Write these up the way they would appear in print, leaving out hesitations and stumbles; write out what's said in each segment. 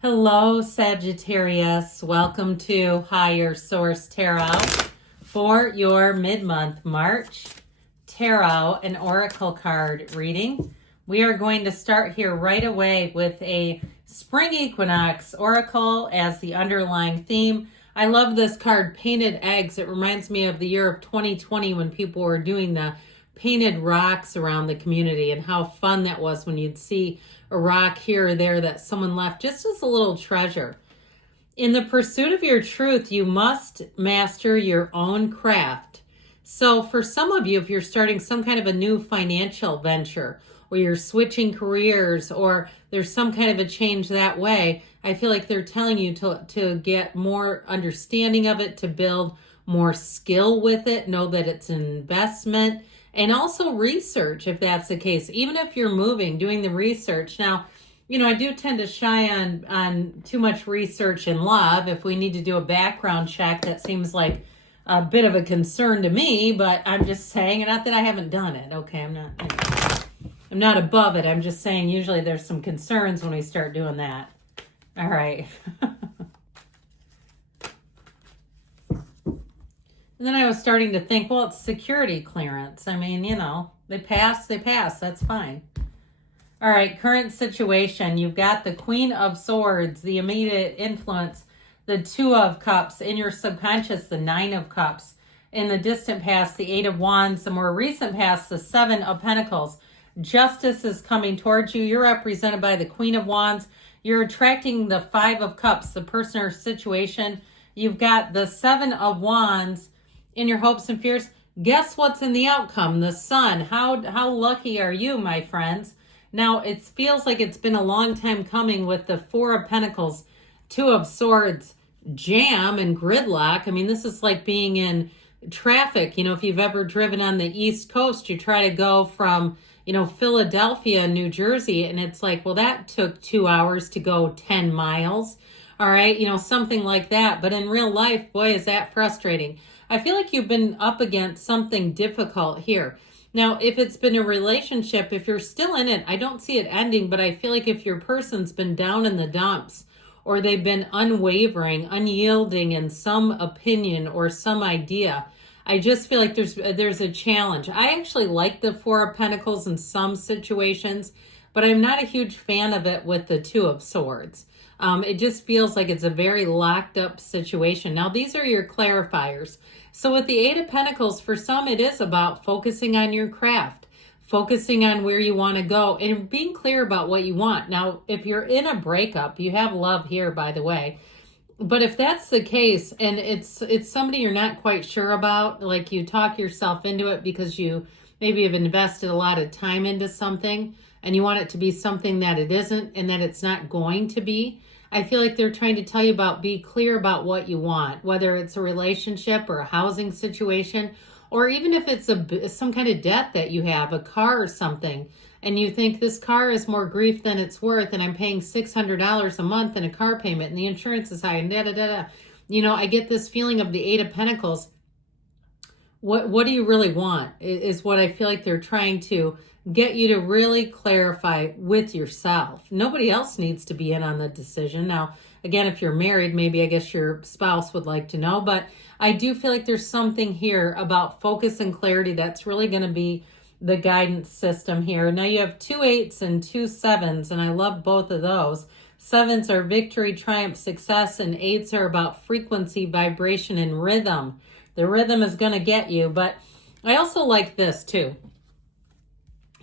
Hello, Sagittarius. Welcome to Higher Source Tarot for your mid-month March Tarot and Oracle card reading. We are going to start here right away with a Spring Equinox Oracle as the underlying theme. I love this card, Painted Eggs. It reminds me of the year of 2020 when people were doing the painted rocks around the community and how fun that was when you'd see a rock here or there that someone left just as a little treasure. In the pursuit of your truth, you must master your own craft. So for some of you, if you're starting some kind of a new financial venture, or you're switching careers, or there's some kind of a change that way, I feel like they're telling you to get more understanding of it, to build more skill with it, know that it's an investment, and also research if that's the case. Even if you're moving, doing the research. Now, I do tend to shy on too much research in love. If we need to do a background check, that seems like a bit of a concern to me, but I'm just saying, not that I haven't done it. Okay, I'm not above it. I'm just saying usually there's some concerns when we start doing that. All right. And then I was starting to think, well, it's security clearance. I mean, they pass, that's fine. All right, current situation. You've got the Queen of Swords, the immediate influence, the Two of Cups, in your subconscious, the Nine of Cups, in the distant past, the Eight of Wands, the more recent past, the Seven of Pentacles. Justice is coming towards you. You're represented by the Queen of Wands. You're attracting the Five of Cups, the person or situation. You've got the Seven of Wands in your hopes and fears. Guess what's in the outcome? The Sun. How lucky are you, my friends? Now, it feels like it's been a long time coming with the Four of Pentacles, Two of Swords, jam and gridlock. I mean, this is like being in traffic. If you've ever driven on the East Coast, you try to go from, Philadelphia, New Jersey, and it's like, well, that took 2 hours to go 10 miles. All right, something like that. But in real life, boy, is that frustrating. I feel like you've been up against something difficult here. Now, if it's been a relationship, if you're still in it, I don't see it ending, but I feel like if your person's been down in the dumps, or they've been unwavering, unyielding in some opinion or some idea, I just feel like there's a challenge. I actually like the Four of Pentacles in some situations, but I'm not a huge fan of it with the Two of Swords. It just feels like it's a very locked up situation. Now, these are your clarifiers. So with the Eight of Pentacles, for some, it is about focusing on your craft, focusing on where you want to go, and being clear about what you want. Now, if you're in a breakup, you have love here, by the way. But if that's the case, and it's somebody you're not quite sure about, like you talk yourself into it because you maybe have invested a lot of time into something, and you want it to be something that it isn't and that it's not going to be, I feel like they're trying to tell you about, be clear about what you want, whether it's a relationship or a housing situation, or even if it's some kind of debt that you have, a car or something, and you think this car is more grief than it's worth, and I'm paying $600 a month in a car payment, and the insurance is high, and da-da-da-da. I get this feeling of the Eight of Pentacles. What do you really want is what I feel like they're trying to get you to really clarify with yourself. Nobody else needs to be in on the decision. Now, again, if you're married, maybe I guess your spouse would like to know, but I do feel like there's something here about focus and clarity that's really going to be the guidance system here. Now you have 2 8s and 2 7s, and I love both of those. 7s are victory, triumph, success, and 8s are about frequency, vibration, and rhythm. The rhythm is going to get you, but I also like this too.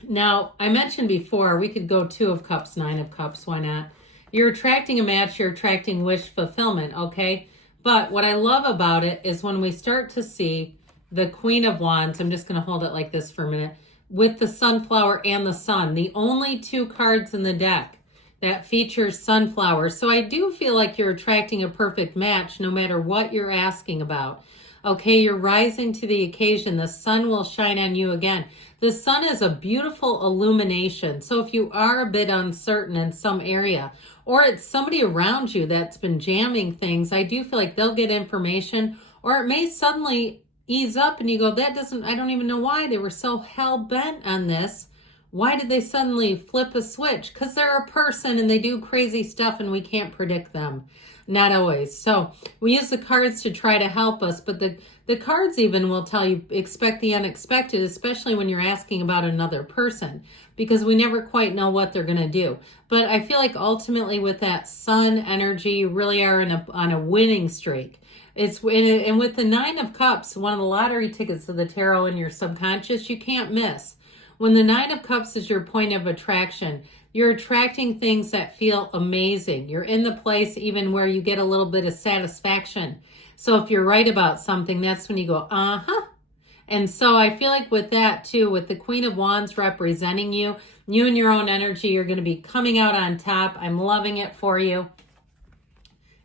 Now, I mentioned before, we could go 2 of Cups, 9 of Cups, why not? You're attracting a match, you're attracting wish fulfillment, okay? But what I love about it is when we start to see the Queen of Wands, I'm just going to hold it like this for a minute, with the Sunflower and the Sun, the only 2 cards in the deck that features sunflower. So I do feel like you're attracting a perfect match no matter what you're asking about. Okay, you're rising to the occasion. The sun will shine on you again. The sun is a beautiful illumination. So if you are a bit uncertain in some area, or it's somebody around you that's been jamming things, I do feel like they'll get information, or it may suddenly ease up and you go, I don't even know why they were so hell-bent on this. Why did they suddenly flip a switch? Because they're a person and they do crazy stuff and we can't predict them. Not always. So we use the cards to try to help us, but the cards even will tell you expect the unexpected, especially when you're asking about another person, because we never quite know what they're going to do. But I feel like ultimately with that sun energy, you really are on a winning streak. And with the Nine of Cups, one of the lottery tickets of the tarot in your subconscious, you can't miss. When the Nine of Cups is your point of attraction, you're attracting things that feel amazing. You're in the place even where you get a little bit of satisfaction. So if you're right about something, that's when you go, uh-huh. And so I feel like with that too, with the Queen of Wands representing you, you and your own energy are going to be coming out on top. I'm loving it for you.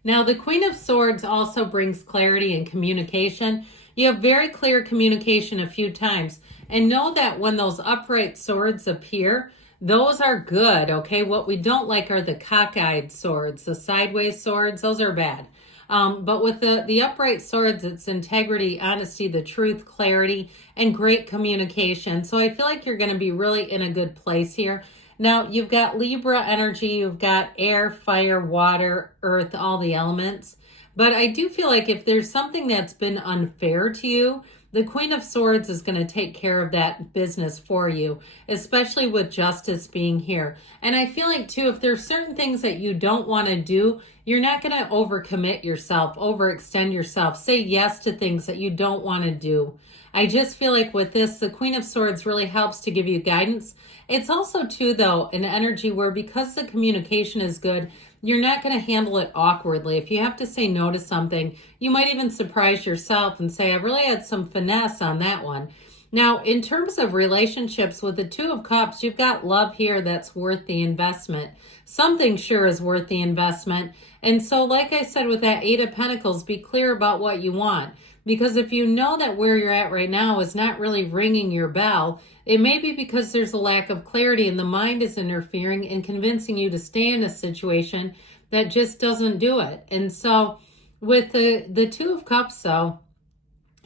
Now, the Queen of Swords also brings clarity and communication. You have very clear communication a few times. And know that when those upright swords appear, those are good, okay? What we don't like are the cockeyed swords, the sideways swords. Those are bad. But with the upright swords, it's integrity, honesty, the truth, clarity, and great communication. So I feel like you're going to be really in a good place here. Now, you've got Libra energy, you've got air, fire, water, earth, all the elements. But I do feel like if there's something that's been unfair to you, the Queen of Swords is going to take care of that business for you, especially with justice being here. And I feel like, too, if there's certain things that you don't want to do, you're not going to overcommit yourself, overextend yourself. Say yes to things that you don't want to do. I just feel like with this, the Queen of Swords really helps to give you guidance. It's also, too, though, an energy where because the communication is good, you're not going to handle it awkwardly. If you have to say no to something, you might even surprise yourself and say, I really had some finesse on that one. Now, in terms of relationships with the Two of Cups, you've got love here that's worth the investment. Something sure is worth the investment. And so, like I said, with that Eight of Pentacles, be clear about what you want. Because if you know that where you're at right now is not really ringing your bell, it may be because there's a lack of clarity and the mind is interfering and convincing you to stay in a situation that just doesn't do it. And so with the Two of Cups, though,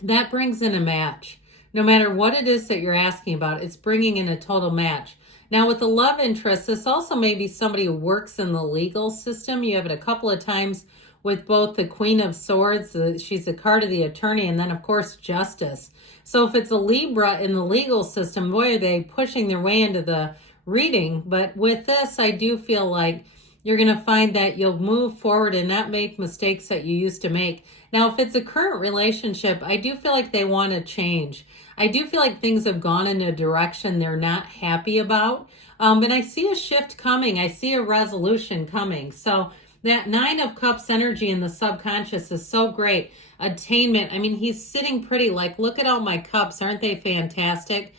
that brings in a match. No matter what it is that you're asking about, it's bringing in a total match. Now, with the love interest, this also may be somebody who works in the legal system. You have it a couple of times with both the Queen of Swords, she's the card of the attorney, and then, of course, justice. So if it's a Libra in the legal system, boy, are they pushing their way into the reading. But with this, I do feel like you're going to find that you'll move forward and not make mistakes that you used to make. Now, if it's a current relationship, I do feel like they want to change. I do feel like things have gone in a direction they're not happy about. But I see a shift coming. I see a resolution coming. So that Nine of Cups energy in the subconscious is so great. Attainment. I mean, he's sitting pretty like, look at all my cups. Aren't they fantastic?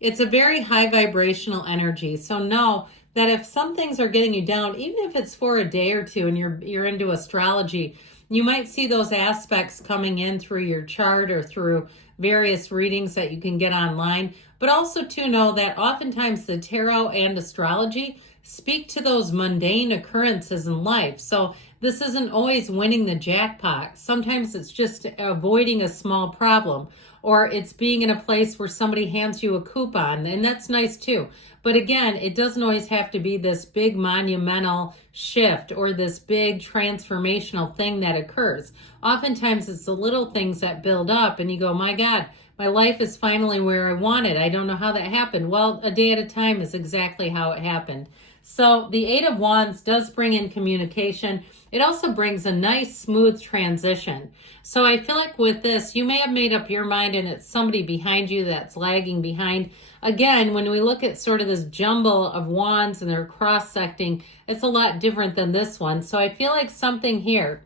It's a very high vibrational energy. So know that if some things are getting you down, even if it's for a day or two and you're into astrology, you might see those aspects coming in through your chart or through various readings that you can get online. But also to know that oftentimes the tarot and astrology speak to those mundane occurrences in life. So this isn't always winning the jackpot. Sometimes it's just avoiding a small problem, or it's being in a place where somebody hands you a coupon, and that's nice too. But again, it doesn't always have to be this big monumental shift or this big transformational thing that occurs. Oftentimes it's the little things that build up and you go, my God, my life is finally where I want it. I don't know how that happened. Well, a day at a time is exactly how it happened. So the Eight of Wands does bring in communication. It also brings a nice, smooth transition. So I feel like with this, you may have made up your mind and it's somebody behind you that's lagging behind. Again, when we look at sort of this jumble of wands and they're cross-secting, it's a lot different than this one. So I feel like something here,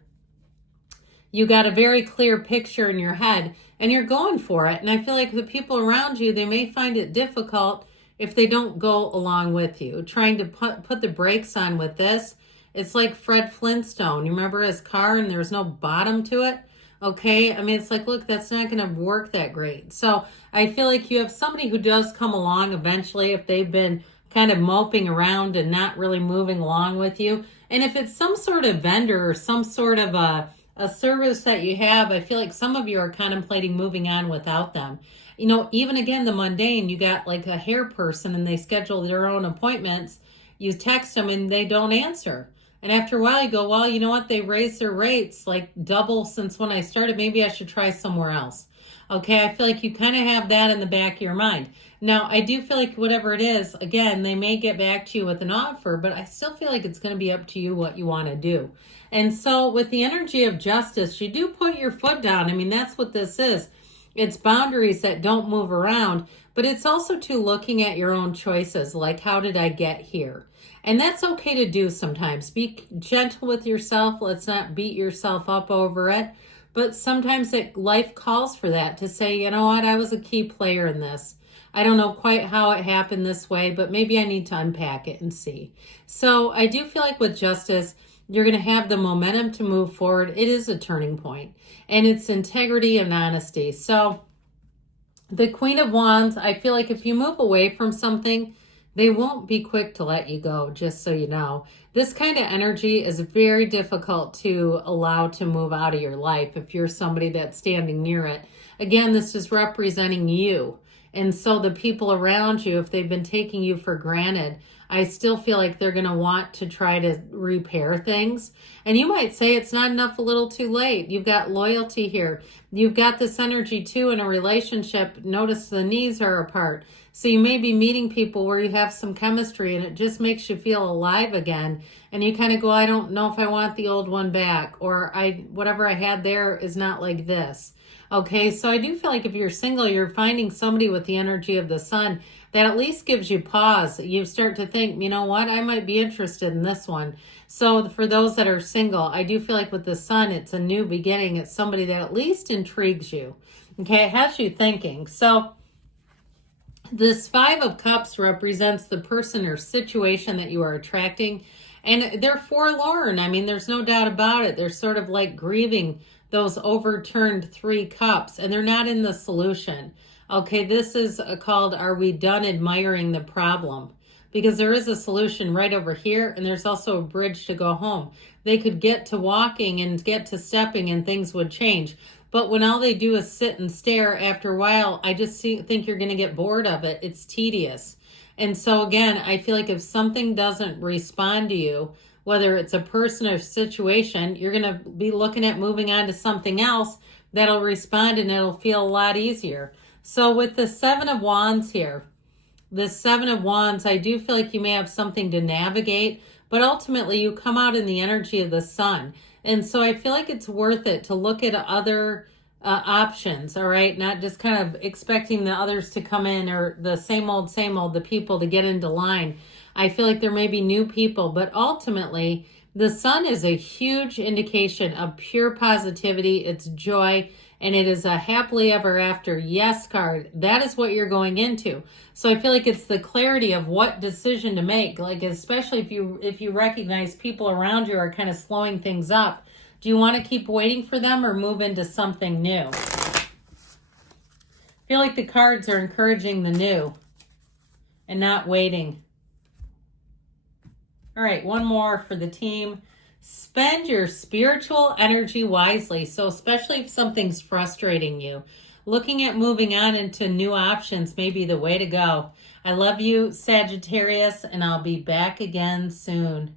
you got a very clear picture in your head and you're going for it. And I feel like the people around you, they may find it difficult if they don't go along with you. Trying to put the brakes on with this, it's like Fred Flintstone. You remember his car and there's no bottom to it? Okay, I mean, it's like, look, that's not going to work that great. So I feel like you have somebody who does come along eventually if they've been kind of moping around and not really moving along with you. And if it's some sort of vendor or some sort of a a service that you have, I feel like some of you are contemplating moving on without them. You know, even again, the mundane, you got like a hair person and they schedule their own appointments. You text them and they don't answer. And after a while you go, well, you know what? They raised their rates like double since when I started. Maybe I should try somewhere else. Okay, I feel like you kind of have that in the back of your mind. Now, I do feel like whatever it is, again, they may get back to you with an offer, but I still feel like it's going to be up to you what you want to do. And so with the energy of justice, you do put your foot down. I mean, that's what this is. It's boundaries that don't move around, but it's also too looking at your own choices, like how did I get here? And that's okay to do sometimes. Be gentle with yourself. Let's not beat yourself up over it. But sometimes life calls for that, to say, you know what, I was a key player in this. I don't know quite how it happened this way, but maybe I need to unpack it and see. So I do feel like with justice, you're going to have the momentum to move forward. It is a turning point, and it's integrity and honesty. So the Queen of Wands, I feel like if you move away from something, they won't be quick to let you go, just so you know. This kind of energy is very difficult to allow to move out of your life if you're somebody that's standing near it. Again, this is representing you. And so the people around you, if they've been taking you for granted, I still feel like they're going to want to try to repair things. And you might say it's not enough, a little too late. You've got loyalty here. You've got this energy too in a relationship. Notice the knees are apart. So you may be meeting people where you have some chemistry and it just makes you feel alive again. And you kind of go, I don't know if I want the old one back, or whatever I had there is not like this. Okay, so I do feel like if you're single, you're finding somebody with the energy of the sun that at least gives you pause. You start to think, you know what, I might be interested in this one. So for those that are single, I do feel like with the sun, it's a new beginning. It's somebody that at least intrigues you. Okay, it has you thinking. So this Five of Cups represents the person or situation that you are attracting. And they're forlorn. I mean, there's no doubt about it. They're sort of like grieving those overturned 3 cups, and they're not in the solution. Okay, this is called, are we done admiring the problem? Because there is a solution right over here, and there's also a bridge to go home. They could get to walking and get to stepping and things would change. But when all they do is sit and stare, after a while, I just think you're going to get bored of it. It's tedious. And so again, I feel like if something doesn't respond to you, whether it's a person or situation, you're going to be looking at moving on to something else that'll respond and it'll feel a lot easier. So with the Seven of Wands here, the Seven of Wands, I do feel like you may have something to navigate, but ultimately you come out in the energy of the sun. And so I feel like it's worth it to look at other options, all right? Not just kind of expecting the others to come in, or the same old, the people to get into line. I feel like there may be new people, but ultimately the sun is a huge indication of pure positivity. It's joy, and it is a happily ever after yes card. That is what you're going into. So I feel like it's the clarity of what decision to make, like especially if you recognize people around you are kind of slowing things up. Do you want to keep waiting for them or move into something new? I feel like the cards are encouraging the new and not waiting. All right, one more for the team. Spend your spiritual energy wisely. So especially if something's frustrating you, looking at moving on into new options may be the way to go. I love you, Sagittarius, and I'll be back again soon.